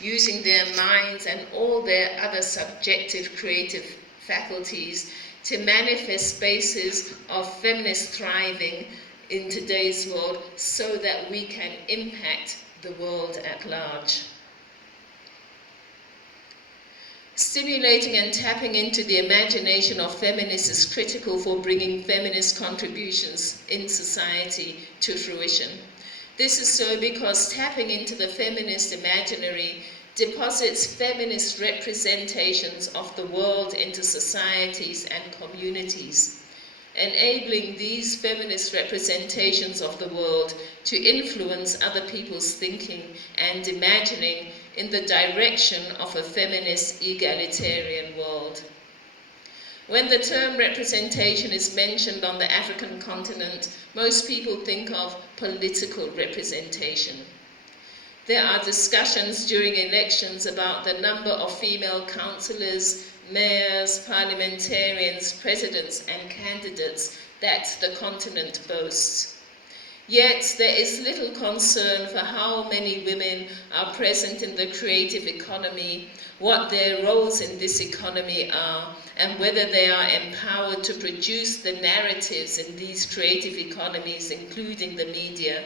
using their minds and all their other subjective creative faculties to manifest spaces of feminist thriving in today's world so that we can impact the world at large. Stimulating and tapping into the imagination of feminists is critical for bringing feminist contributions in society to fruition. This is so because tapping into the feminist imaginary deposits feminist representations of the world into societies and communities, enabling these feminist representations of the world to influence other people's thinking and imagining in the direction of a feminist egalitarian world. When the term representation is mentioned on the African continent, most people think of political representation. There are discussions during elections about the number of female councillors, mayors, parliamentarians, presidents, and candidates that the continent boasts. Yet there is little concern for how many women are present in the creative economy, what their roles in this economy are, and whether they are empowered to produce the narratives in these creative economies, including the media,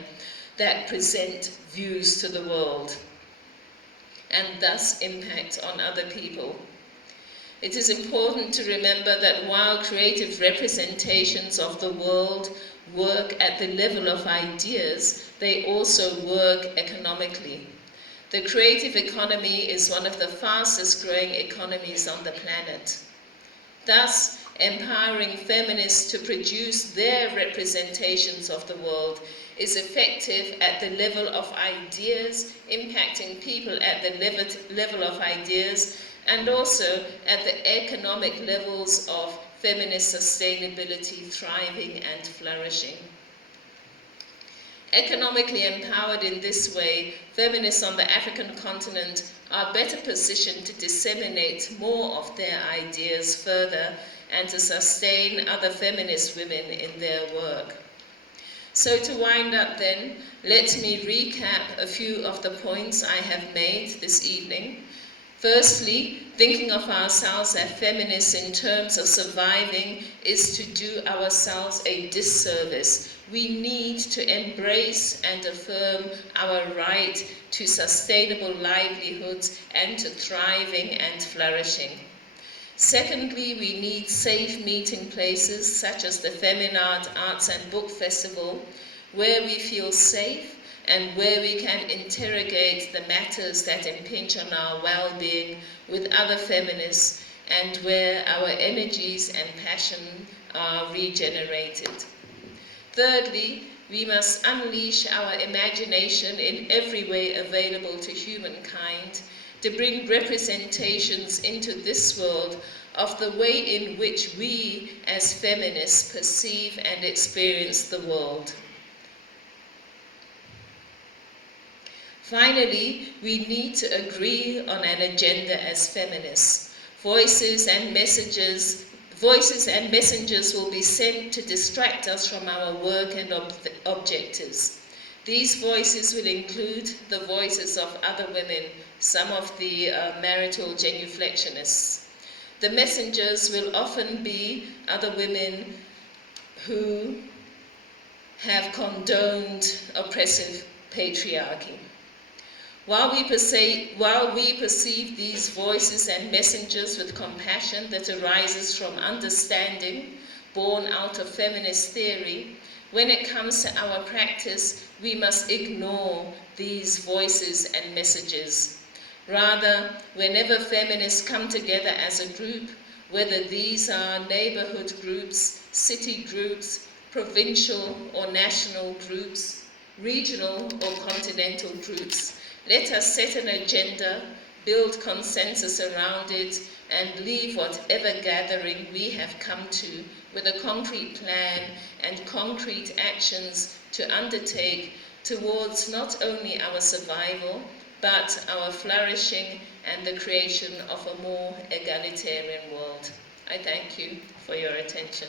that present views to the world and thus impact on other people. It is important to remember that while creative representations of the world work at the level of ideas, they also work economically. The creative economy is one of the fastest growing economies on the planet. Thus, empowering feminists to produce their representations of the world is effective at the level of ideas, impacting people at the level of ideas, and also at the economic levels of feminist sustainability, thriving and flourishing. Economically empowered in this way, feminists on the African continent are better positioned to disseminate more of their ideas further and to sustain other feminist women in their work. So to wind up then, let me recap a few of the points I have made this evening. Firstly, thinking of ourselves as feminists in terms of surviving is to do ourselves a disservice. We need to embrace and affirm our right to sustainable livelihoods and to thriving and flourishing. Secondly, we need safe meeting places such as the Feminart Arts and Book Festival, where we feel safe and where we can interrogate the matters that impinge on our well-being with other feminists and where our energies and passion are regenerated. Thirdly, we must unleash our imagination in every way available to humankind to bring representations into this world of the way in which we as feminists perceive and experience the world. Finally, we need to agree on an agenda as feminists. Voices and messengers will be sent to distract us from our work and objectives. These voices will include the voices of other women, some of the marital genuflectionists. The messengers will often be other women who have condoned oppressive patriarchy. While we perceive these voices and messengers with compassion that arises from understanding born out of feminist theory, when it comes to our practice, we must ignore these voices and messages. Rather, whenever feminists come together as a group, whether these are neighborhood groups, city groups, provincial or national groups, regional or continental groups, let us set an agenda, build consensus around it, and leave whatever gathering we have come to with a concrete plan and concrete actions to undertake towards not only our survival, but our flourishing and the creation of a more egalitarian world. I thank you for your attention.